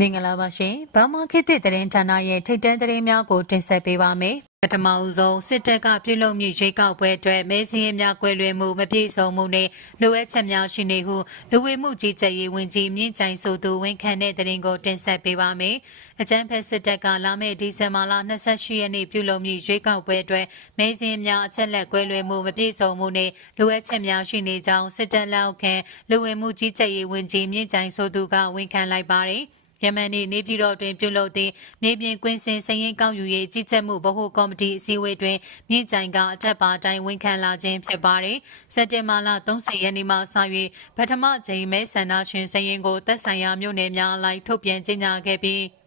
မင်္ဂလာပါရှင်။ဘာမခေတ်သစ်သတင်းဌာနရဲ့ထိတ်တန့်သတင်းများကိုတင်ဆက်ပေးပါမယ်။ပထမဦးဆုံးစစ်တပ်ကပြုလုပ်မြင့်ရွေးကောက်ပွဲအတွက်မဲစင်းရများကွဲလွဲမှုမပြည့်စုံမှုနဲ့လိုအပ်ချက်များရှိနေဟုလူဝေမှုကြီးကြပ်ရေးဝန်ကြီးမြင့်ကြိုင်ဆိုသူဝန်ခံတဲ့သတင်းကိုတင်ဆက်ပေးပါမယ်။အကြမ်းဖက်စစ်တပ်ကလာမယ့်ဒီဇင်ဘာလ28ရက်နေ့ပြုလုပ်မြင့်ရွေးကောက်ပွဲအတွက်မဲစင်းများအချက်လက်ကွဲလွဲမှုမပြည့်စုံမှုနဲ့လိုအပ်ချက်များရှိနေကြောင်းစစ်တပ်လက်အောက်ခံလူဝေမှုကြီးကြပ်ရေးဝန်ကြီးမြင့်ကြိုင်ဆိုသူကဝန်ခံလိုက်ပါတယ်။ ယမန်နေ့နေပြည်တော်တွင်ပြုလုပ်သည့်နေပြင်ကွင်းစင်စရင်ကောက်ယူရေးကြီးကြပ်မှုဗဟိုကော်မတီအစည်းအဝေးတွင်မြင့်ကြိုင်ကအထက်ပါတိုင်းဝန်ခံလာခြင်းဖြစ်ပါတယ်။စက်တင်ဘာလ30ရက်နေ့မှစ၍ပထမကြိမ်မဲဆန္ဒရှင်စရင်ကိုသက်ဆိုင်ရာမြို့နယ်များအလိုက်ထုတ်ပြန်ကြေညာခဲ့ပြီး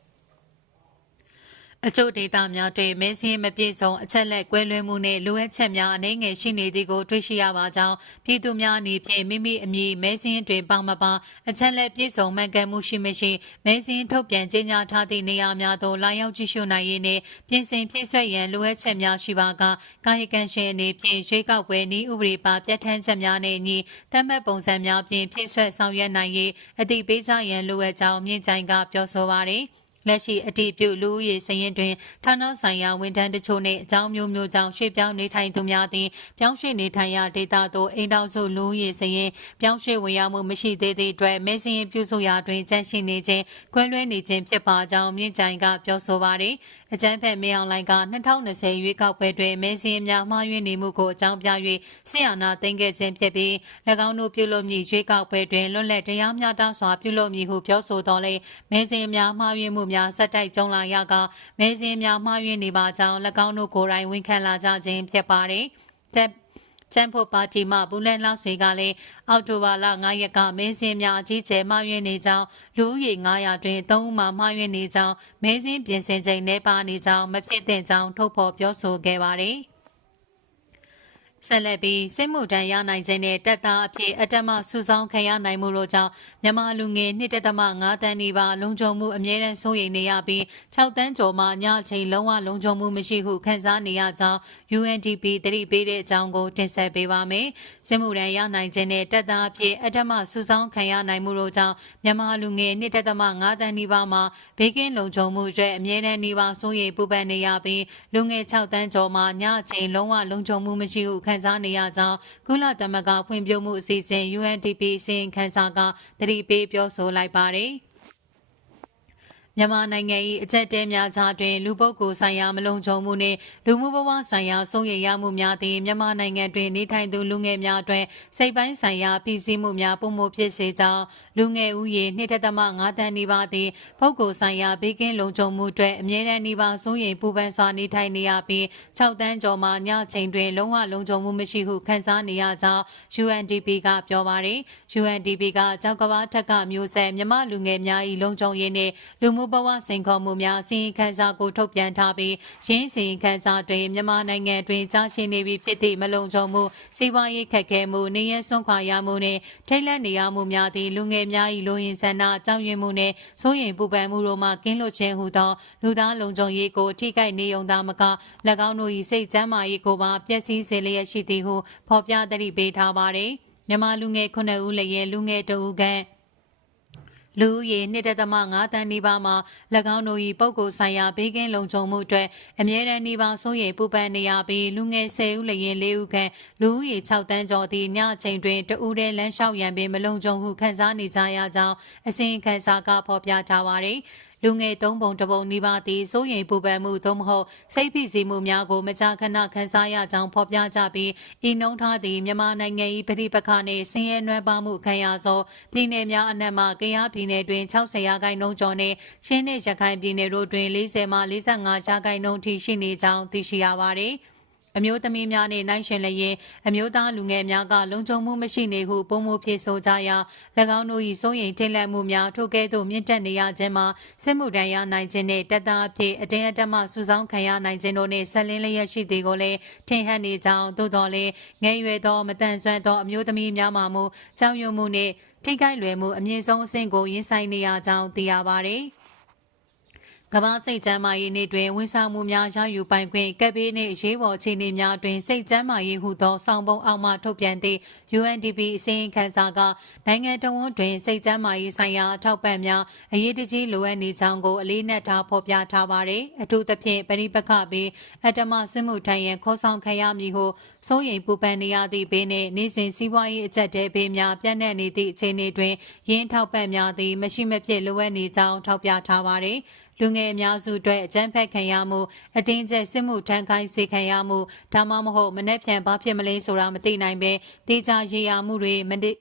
အချို့ဒေသများတွင်မဲစင်းမပြည့်စုံအချက်လက်ကွဲလွဲမှုနှင့်လိုအပ်ချက်များအနေငယ်ရှိနေသည်ကိုတွေ့ရှိရပါကြောင်းပြည်သူများအနေဖြင့်မိမိအမည်မဲစင်းတွင်ပေါမပါအချက်လက်ပြည့်စုံမှန်ကန်မှုရှိမရှိမဲစင်းထုတ်ပြန်ကြေညာထားသည့်နေရာများသို့လာရောက်ကြည့်ရှုနိုင်ရေးနှင့်ပြင်ဆင်ဖြည့်ဆွက်ရန်လိုအပ်ချက်များရှိပါကကာယကံရှင်အနေဖြင့်ရွေးကောက်ပွဲနည်းဥပဒေပါပြဋ္ဌာန်းချက်များနှင့်အညီတတ်မှတ်ပုံစံများဖြင့်ဖြည့်ဆွက်ဆောင်ရွက်နိုင်ရေးအသိပေးကြရန်လိုအပ်ကြောင်းမြင့်ကြိုင်ကပြောဆိုပါသည် လက်ရှိအတိပြုလူဦးရေစရင်တွင်ဌာနဆိုင်ရာဝန်ထမ်းတချို့နှင့်အကြောင်းမျိုးမျိုးကြောင့်ရွှေ့ပြောင်းနေထိုင်သူများသည်ပြောင်းရွှေ့နေထိုင်ရာဒေသသို့အိမ်တော်စုလူဦးရေစရင်ပြောင်းရွှေ့ဝင်ရောက်မှုမရှိသေးသည့်အတွက်မဲစရင်ပြုစုရာတွင်ကြန့်ရှိနေခြင်းကွဲလွဲနေခြင်းဖြစ်ပါကြောင်းမြင့်ကြိုင်ကပြောဆိုပါသည် အကြမ်းဖက်မင်းအောင်လိုင်က2020ရွေးကောက်ပွဲတွင်မဲစင်းများမှားယွင်းနေမှုကိုအကြောင်းပြ၍ဆရာနာသိမ်းခဲ့ခြင်းဖြစ်ပြီး၎င်းတို့ပြုလုပ်မည့်ရွေးကောက်ပွဲတွင်လွတ်လပ်တရားမျှတစွာပြုလုပ်မည်ဟုပြောဆိုတော်လဲမဲစင်းများမှားယွင်းမှုများဆက်တိုက်ကြုံလာရကမဲစင်းများမှားယွင်းနေပါကြောင်း၎င်းတို့ကိုယ်တိုင်ဝန်ခံလာကြခြင်းဖြစ်ပါသည်တ က်ကျန်းဖို့ပါတီမှဘူးလန်လောက်ဆွေကလည်းအောက်တိုဘာလ9ရက်ကမင်းစင်းများအကြီးကျယ်မှားယွင်းနေကြောင်းလူဦးရေ900တွင်3ဦးမှမှားယွင်းနေကြောင်းမင်းစင်းပြင်ဆင်ချိန်နှဲပါနေကြောင်းမဖြစ်သင့်ကြောင်းထုတ်ဖော်ပြောဆိုခဲ့ပါသည် ဆက်လက်ပြီးစစ်မှုထမ်းရနိုင်ခြင်းနဲ့တက်သားအဖြစ်အတ္တမစုဆောင်းခံရနိုင်မှုတို့ကြောင့်မြန်မာလူငယ်1.5တန်းနီးပါးလုံခြုံမှုအမြဲတမ်းစိုးရိမ်နေရပြီး6တန်းကျော်မှညအချိန်လုံးဝလုံခြုံမှုမရှိဟုခန့်စားနေရကြောင်း UNDP တတိပေးတဲ့အကြောင်းကိုတင်ဆက်ပေးပါမယ်။စစ်မှုထမ်းရနိုင်ခြင်းနဲ့တက်သားအဖြစ်အတ္တမစုဆောင်းခံရနိုင်မှုတို့ကြောင့်မြန်မာလူငယ်1.5တန်းနီးပါးမှာဘေးကင်းလုံခြုံမှုအတွက်အမြဲတမ်းနီးပါးစိုးရိမ်ပူပန်နေရပြီးလူငယ်6တန်းကျော်မှညအချိန်လုံးဝလုံခြုံမှုမရှိဟုခန့်စားနေရကြောင်းကုလသမဂ္ဂဖွံ့ဖြိုးမှုအစီအစဉ် UNDP အစီရင်ခံစာကတတိပေးပြောဆိုလိုက်ပါတယ်။ မြန်မာနိုင်ငံ၏အကြက်တဲများကြားတွင်လူပုဂ္ဂိုလ်ဆိုင်ရာမလုံခြုံမှုနှင့်လူမှုဘဝဆိုင်ရာဆုံးရရမှုများသည်မြန်မာနိုင်ငံတွင်နေထိုင်သူလူငယ်များတွင်စိတ်ပိုင်းဆိုင်ရာပြည်စည်းမှုများပုံမှုဖြစ်စေကြောင်းလူငယ်ဦးရေ2.5တန်းနီးပါးသည်ပုဂ္ဂိုလ်ဆိုင်ရာဘေးကင်းလုံခြုံမှုအတွက်အမြဲတမ်းနီးပါးဆုံးရင်ပူပန်စွာနေထိုင်နေရပြီး6တန်းကျော်မှညချိန်တွင်လုံးဝလုံခြုံမှုမရှိဟုခန့်စားနေရကြောင်း UNDP ကပြောပါရယ် UNDP ကကြောက်ကဘာထက်ကမျိုးဆက်မြမလူငယ်များ၏လုံခြုံရေးနှင့်လူမှုဘဝစိန်ခေါ်မှုများစီရင်ခံစာကိုထုတ်ပြန်ထားပြီးရင်းစီရင်ခံစာတွင်မြန်မာနိုင်ငံတွင်ကြားရှိနေပြီးဖြစ်သည့်မလုံခြုံမှုစီးပွားရေးခက်ခဲမှုနေရဆွန့်ခွာရမှုနှင့်ထိတ်လန့်နေရမှုများသည့်လူငယ်များ၏လူရင်းဆန္ဒအကြောင်းရင်းမှုနှင့်စိုးရိမ်ပူပန်မှုတို့မှကင်းလွတ်ခြင်းဟူသောလူသားလုံခြုံရေးကိုထိခိုက်နေုံသာမက၎င်းတို့၏စိတ်ကျန်းမာရေးကိုပါပျက်စီးစေလျက်ရှိသည်ဟုဖော်ပြသတိပေးထားပါသည်မြန်မာလူငယ်9ဦးလည်းရဲ့လူငယ်တဦးက လူဦးရေ1.5တန်းနီးပါးမှာ၎င်းတို့၏ပုဂ္ဂိုလ်ဆိုင်ရာဘေးကင်းလုံခြုံမှုအတွက်အမြဲတမ်းနှီးပါစိုးရိမ်ပူပန်နေရပြီးလူငယ်10ဦးလျင်4ဦးခန့်လူဦးရေ6တန်းကျော်သည့်ညအချိန်တွင်တဦးတည်းလမ်းလျှောက်ရန်ပင်မလုံခြုံဟုခန်းစားနေကြရကြောင်းအစီရင်ခံစာကဖော်ပြထားပါသည်။ လူငယ်သုံးပုံတစ်ပုံနီးပါးသည်စိုးရိမ်ပူပန်မှုသို့မဟုတ်စိတ်ဖိစီးမှုများကိုမကြာခဏခံစားရကြောင်းဖော်ပြကြပြီးဤနှုံထားသည့်မြန်မာနိုင်ငံ၏ပြည်ပခါနှင့်ဆင်းရဲနွမ်းပါမှုခံရသောပြည်내များအနက်မှကယားပြည်နယ်တွင်60ရာခိုင်နှုန်းကျော်နှင့်ချင်းနှင့်ရခိုင်ပြည်နယ်တို့တွင်40မှ45ရာခိုင်နှုန်းထိရှိနေကြောင်းသိရှိရပါသည်။ အမျိုးသမီးများနှင့်နိုင်ရှင်လျင်အမျိုးသားလူငယ်များကလုံခြုံမှုမရှိနေဟုပုံမှုဖြစ်ဆိုကြရာ၎င်းတို့၏စိုးရိမ်ထိတ်လန့်မှုများထိုကဲ့သို့မြင့်တက်နေရခြင်းမှာစစ်မှုထမ်းရနိုင်ခြင်းနှင့်တက်တာအဖြစ်အတင်းအဓမ္မစုဆောင်းခံရနိုင်ခြင်းတို့နှင့်ဆက်လင်းလျက်ရှိသည်ကိုလည်းထင်ဟပ်နေကြောင်းသို့တော်လည်းငယ်ရွယ်သောမတန်ဆွမ်းသောအမျိုးသမီးများမှမူကြောင်ရွံ့မှုနှင့်ထိခိုက်လွယ်မှုအမြင့်ဆုံးအဆင့်ကိုရင်ဆိုင်နေရကြောင်းသိရပါသည် ကမ္ဘာစိတ်ကျန်းမာရေးနေ့တွင်ဝန်ဆောင်မှုများရယူပိုင်ခွင့်ကပ်ဘေးနှင့်အရေးပေါ်အခြေအနေများတွင်စိတ်ကျန်းမာရေးဟုသောဆောင်ပုံအောက်မှထုတ်ပြန်သည့် UNDP အစီရင်ခံစာကနိုင်ငံတော်ဝန်တွင်စိတ်ကျန်းမာရေးဆိုင်ရာအထောက်ပံ့များအရေးတကြီးလိုအပ်နေကြောင်းကိုအလေးနက်ထားဖော်ပြထားပါသည်အထူးသဖြင့်ပရိပခပြီးအတ္တမစစ်မှုထမ်းရန်ခေါ်ဆောင်ခံရမည်ဟုစိုးရိမ်ပူပန်နေရသည့်ဘေးနှင့်နေ့စဉ်စီးပွားရေးအကျက်တဲဘေးများပြန့်နှံ့နေသည့်အခြေအနေတွင်ရင်းထောက်ပံ့များသည်မရှိမဖြစ်လိုအပ်နေကြောင်းထောက်ပြထားပါသည် လူငယ်အများစုအတွက်အကြမ်းဖက်ခံရမှုအတင်းကျပ်စစ်မှုထမ်းခိုင်းစေခံရမှုဒါမှမဟုတ်မနှက်ဖြန်ဘာဖြစ်မလဲဆိုတာမသိနိုင်ပဲတေချာရေရာမှုတွေမတိ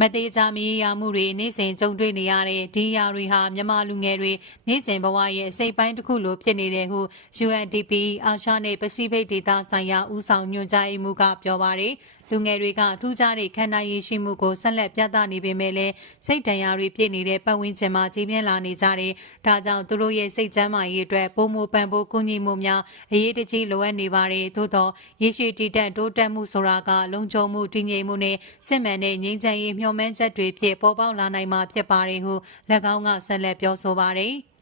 မသေးချာမရေရာမှုတွေနေ့စဉ်ကြုံတွေ့နေရတဲ့ဒီအရာတွေဟာမြန်မာလူငယ်တွေနေ့စဉ်ဘဝရဲ့အစိပ်ပိုင်းတစ်ခုလိုဖြစ်နေတယ်ဟု UNDP အာရှနဲ့ပစိဖိတ်ဒေသဆိုင်ရာဦးဆောင်ညွှန်ကြားရေးမှူးကပြောပါတယ် လူငယ်တွေကထူးခြားတဲ့ခန္ဓာရည်ရှိမှုကိုဆက်လက်ပြသနေပေမဲ့လည်းစိတ်ဒဏ်ရာတွေပြည့်နေတဲ့ပတ်ဝန်းကျင်မှာကြီးပြင်းလာနေကြတယ်။ဒါကြောင့်သူတို့ရဲ့စိတ်ကျန်းမာရေးအတွက်ပုံမပန်ဖို့ကူညီမှုများအရေးတကြီးလိုအပ်နေပါတယ်။သို့သောရေရှည်တည်တံ့တိုးတက်မှုဆိုတာကလုံခြုံမှုတည်ငြိမ်မှုနဲ့စစ်မှန်တဲ့ငြိမ်းချမ်းရေးမျှော်မှန်းချက်တွေဖြစ်ပေါ်ပေါက်လာနိုင်မှာဖြစ်ပါတယ်ဟု၎င်းကဆက်လက်ပြောဆိုပါတယ်။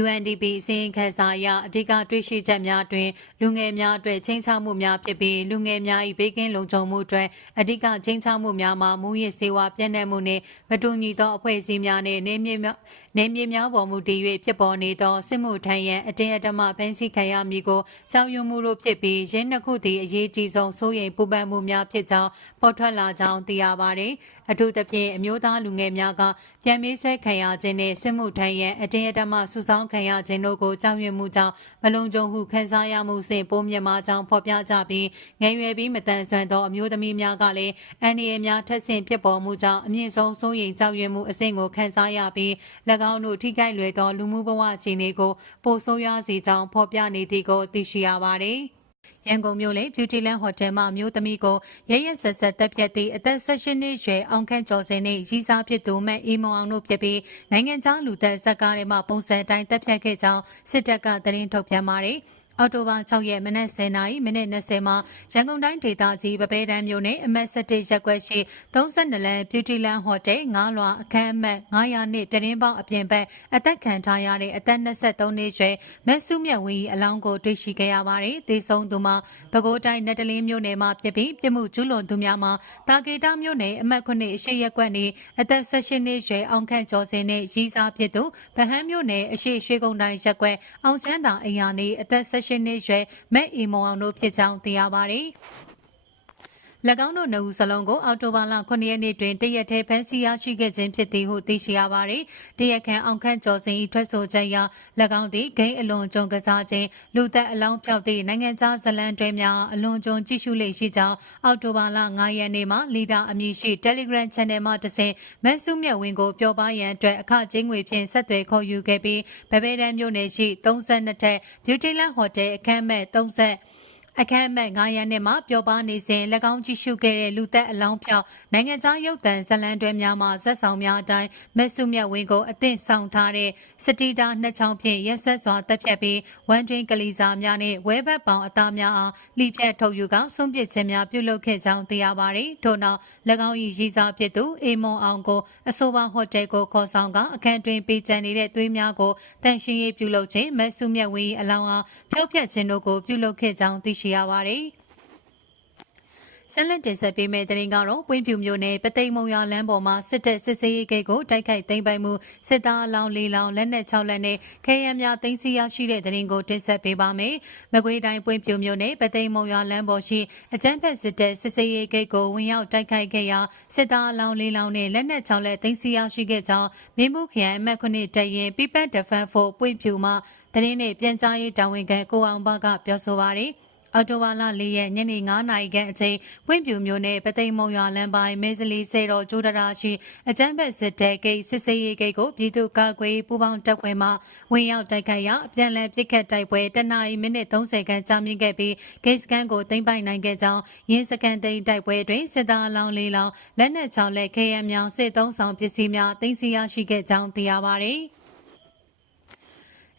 UNDP အစီရင်ခံစာအရအဓိကတွေ့ရှိချက်များတွင်လူငယ်များအတွက်ချင်းချောက်မှုများဖြစ်ပြီးလူငယ်များ၏ဘေးကင်းလုံခြုံမှုအတွက်အဓိကချင်းချောက်မှုများမှာမူရစ်စေဝါပြန့်နှံ့မှုနှင့်မတူညီသောအဖွဲ့အစည်းများနှင့်နေမြေများနေမြေများပေါ်မူတည်၍ဖြစ်ပေါ်နေသောစစ်မှုထမ်းရန်အတင်းအဓမ္မဖမ်းဆီးခံရမည်ကိုကြောက်ရွံ့မှုတို့ဖြစ်ပြီးရင်းနှစ်ခုသည်အရေးကြီးဆုံးစိုးရိမ်ပူပန်မှုများဖြစ်ကြောင်းပေါ်ထွက်လာကြောင်းသိရပါသည်အထူးသဖြင့်အမျိုးသားလူငယ်များကပြန်မေးဆွဲခံရခြင်းနှင့်စစ်မှုထမ်းရန်အတင်းအဓမ္မစုဆောင်းခံရခြင်းတို့ကိုကြောက်ရွံ့မှုကြောင့်မလုံခြုံဟုခံစားရမှုစဉ်ပိုမြင့်မာကြောင်းဖော်ပြကြပြီးငယ်ရွယ်ပြီးမတန်ဆွမ်းသောအမျိုးသမီးများကလည်းအန္တရာယ်များထက်ဆင့်ဖြစ်ပေါ်မှုကြောင့်အမြင့်ဆုံးစိုးရိမ်ကြောက်ရွံ့မှုအဆင့်ကိုခံစားရပြီး၎င်းတို့ထိခိုက်လွယ်သောလူမှုဘဝအခြေအနေကိုပိုဆိုးရွားစေကြောင်းဖော်ပြနေသည်ကိုသိရှိရပါသည်ရန်ကုန်မြို့လေ Beautyland Hotel မှာမျိုးသမီးကိုရရဆက်ဆက်တက်ပြတ်သည့်အသက်16နှစ်ရွယ်အောင်ခန့်ကျော်စင်နှင့်ရီးစားဖြစ်သူမက်အေးမောင်အောင်တို့ဖြစ်ပြီးနိုင်ငံခြားလူသက်ဇက်ကားထဲမှပုံစံတိုင်းတက်ဖြတ်ခဲ့ကြောင်းစစ်တပ်ကသတင်းထုတ်ပြန်ပါတယ်။ အော်တိုဘာ6ရက်မနက်10:00နာရီမိနစ်20မှာရန်ကုန်တိုင်းဒေသကြီးပပဲတန်းမြို့နယ်အမှတ်17ရပ်ကွက်ရှိ32လမ်း Beautyland Hotel 9လွာအခန်းအမှတ်900နှစ်ပြည်ရင်းပေါအပြင်ဘက်အသက်ခံထားရတဲ့အသက်23နှစ်ရွယ်မက်ဆုမြတ်ဝင်း၏အလောင်းကိုတွေ့ရှိခဲ့ရပါတယ်။သေဆုံးသူမှာပဲခူးတိုင်းနတလင်းမြို့နယ်မှာဖြစ်ပြီးပြမှုကျူးလွန်သူများမှာတာကေတာမြို့နယ်အမှတ်9အရှိရပ်ကွက်နေအသက်18နှစ်ရွယ်အောင်ခန့်ကျော်စင်နဲ့ရီးစားဖြစ်သူဗဟန်းမြို့နယ်အရှိရွှေကုန်းတိုင်းရပ်ကွက်အောင်ချမ်းသာအိမ်ယာနေအသက်18နှစ်ရွယ်မက်အီမောင်အောင်တို့ဖြစ်ကြောင်းသိရပါတယ်။၎ င်းတို့နှစ်ဦးစလုံးကိုအော်တိုဘာလ9ရက်နေ့တွင်တရက်ထဲဖမ်းဆီးရရှိခဲ့ခြင်းဖြစ်သည်ဟုသိရှိရပါသည်။တရက်ခန့်အောင်ခန့်ကျော်စင်၏ထွက်ဆိုချက်အရ၎င်းသည်ဂိမ်းအလွန်ကြုံကစားခြင်းလူသက်အလောင်းပြောက်သည့်နိုင်ငံခြားဇလန်တွဲများအလွန်ကြုံကြည့်ရှုလေရှိကြောင်းအော်တိုဘာလ9ရက်နေ့မှာလီဒါအမည်ရှိ Telegram Channel မှတဆင့်မက်ဆုမြတ်ဝင်းကိုပျော်ပါရန်အတွက်အခကျင်းငွေဖြင့်ဆက်သွယ်ခေါ်ယူခဲ့ပြီးဗဘဲတန်းမြို့နယ်ရှိ32ထက် Beautyland Hotel အခမ်းမဲ့30 အခမ်းအမှတ်900နှစ်မှာပျော်ပါနေစဉ်၎င်းကြည့်ရှုခဲ့တဲ့လူသက်အလောင်းဖြောက်နိုင်ငံခြားရုပ်သံဇလံတွဲများမှာဇက်ဆောင်များအတိုင်းမက်ဆုမြတ်ဝင်းကိုအသင့်ဆောင်ထားတဲ့စတီတာနှစ်ချောင်းဖြင့်ရက်ဆက်စွာတက်ဖြတ်ပြီးဝမ်တွင်ကလီစာများနဲ့ဝဲဘက်ပေါင်အသားများအားလှိဖြတ်ထုတ်ယူကောင်းစွန့်ပစ်ခြင်းများပြုလုပ်ခဲ့ကြောင်းသိရပါတယ်။ထို့နောက်၎င်း၏ရည်စားဖြစ်သူအေမွန်အောင်ကိုအဆိုပါဟိုတယ်ကိုခေါ်ဆောင်ကအခန်းတွင်ပေးချန်နေတဲ့သွေးများကိုတန်ရှင်းရေးပြုလုပ်ခြင်းမက်ဆုမြတ်ဝင်း၏အလောင်းအားဖျောက်ဖျက်ခြင်းတို့ကိုပြုလုပ်ခဲ့ကြောင်းသိရှိရပါတယ်။ဆက်လက်တင်ဆက်ပေးမယ့်သတင်းကတော့ပွင့်ဖြူမျိုးနယ်ပသိမ်မုံရလမ်းပေါ်မှာစစ်တပ်စစ်ဆေးရေးဂိတ်ကိုတိုက်ခိုက်သိမ်းပိုက်မှုစစ်သားအလောင်း၄လောင်းလက်နက်6လက်နဲ့ခဲယမ်းများသိမ်းဆည်းရရှိတဲ့သတင်းကိုတင်ဆက်ပေးပါမယ်။မကွေးတိုင်းပွင့်ဖြူမျိုးနယ်ပသိမ်မုံရလမ်းပေါ်ရှိအကြမ်းဖက်စစ်တပ်စစ်ဆေးရေးဂိတ်ကိုဝင်ရောက်တိုက်ခိုက်ခဲ့ရာစစ်သားအလောင်း၄လောင်းနဲ့လက်နက်6လက်သိမ်းဆည်းရရှိခဲ့ကြောင်းမင်းမှုခရိုင်အမှတ်9တပ်ရင် People Defense Force ပွင့်ဖြူမှသတင်းနဲ့ပြန်ကြားရေးတာဝန်ခံကိုအောင်ဘကပြောဆိုပါရယ်။ အော်တိုဝါလာ၄ရက်ညနေ9နာရီခန့်အချိန်ပွင့်ပြူမျိုးနဲ့ပသိမ်မုံရွာလမ်းပိုင်းမဲစလီဆဲတော်ကျိုးတရာရှိအကျန်းဘက်စစ်တဲဂိတ်စစ်စေးရေးဂိတ်ကိုပြည်သူ့ကာကွယ်ပူးပေါင်းတပ်ဖွဲ့မှဝင်ရောက်တိုက်ခိုက်ရာအပြန်အလှန်ပစ်ခတ်တိုက်ပွဲတနအီမိနစ်30ခန့်ကြာမြင့်ခဲ့ပြီးဂိတ်စကန်ကိုသိမ်းပိုက်နိုင်ခဲ့ကြောင်းရင်းစကန်သိမ်းတိုက်ပွဲတွင်စစ်သားအလောင်း၄လောင်းလက်နက်6လက်ခဲယမ်းများစစ်သုံးဆောင်ပစ္စည်းများသိမ်းဆည်းရရှိခဲ့ကြောင်းသိရပါသည်။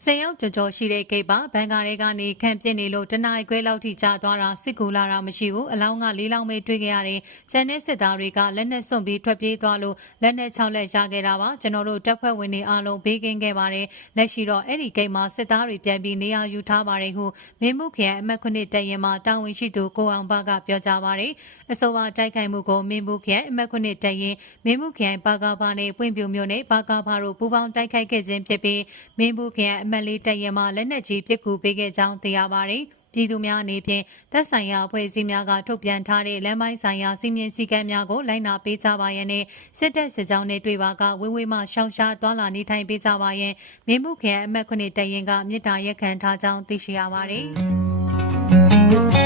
ဆယ်ရောက်ကြော်ကြော်ရှိတဲ့ဂိတ်ပါဘန်ကာတွေကနေခံပြစ်နေလို့တနအီခွဲလောက်ထိကြာသွားတာစစ်ကူလာတာမရှိဘူးအလောင်းကလေးလောင်းပဲတွေ့ခဲ့ရတယ်ကျန်တဲ့စစ်သားတွေကလက်နဲ့စွန့်ပြီးထွက်ပြေးသွားလို့လက်နဲ့၆လက်ရခဲ့တာပါကျွန်တော်တို့တပ်ဖွဲ့ဝင်တွေအားလုံးဘေးကင်းခဲ့ပါတယ်လက်ရှိတော့အဲ့ဒီဂိတ်မှာစစ်သားတွေပြန်ပြီးနေရာယူထားပါတယ်ဟုမင်းမှုခရိုင်အမတ်ခုနှစ်တရင်မှာတာဝန်ရှိသူကိုအောင်ဘကပြောကြားပါတယ်အဆိုပါတိုက်ခိုက်မှုကိုမင်းမှုခရိုင်အမတ်ခုနှစ်တရင်မင်းမှုခရိုင်ပါကာပါနဲ့ပွင့်ပြူမျိုးနဲ့ပါကာပါတို့ပူးပေါင်းတိုက်ခိုက်ခဲ့ခြင်းဖြစ်ပြီးမင်းမှုခရိုင်အမတ်လေးတရင်မှာလက်နက်ကြီးပစ်ကူပေးခဲ့ကြောင်းသိရပါတယ်ပြည်သူများအနေဖြင့်သက်ဆိုင်ရာအဖွဲ့အစည်းများကထုတ်ပြန်ထားတဲ့လမ်းပိုင်းဆိုင်ရာစီမင်းစည်းကမ်းများကိုလိုက်နာပေးကြပါရန်နဲ့စစ်တပ်စစ်ကြောင်းတွေတွေ့ပါကဝေဝေးမှရှောင်ရှားသွားလာနေထိုင်ပေးကြပါရန်မင်းမှုခရိုင်အမတ်ခုနှစ်တရင်ကမြစ်တာရက်ခံထားကြောင်းသိရှိရပါတယ်။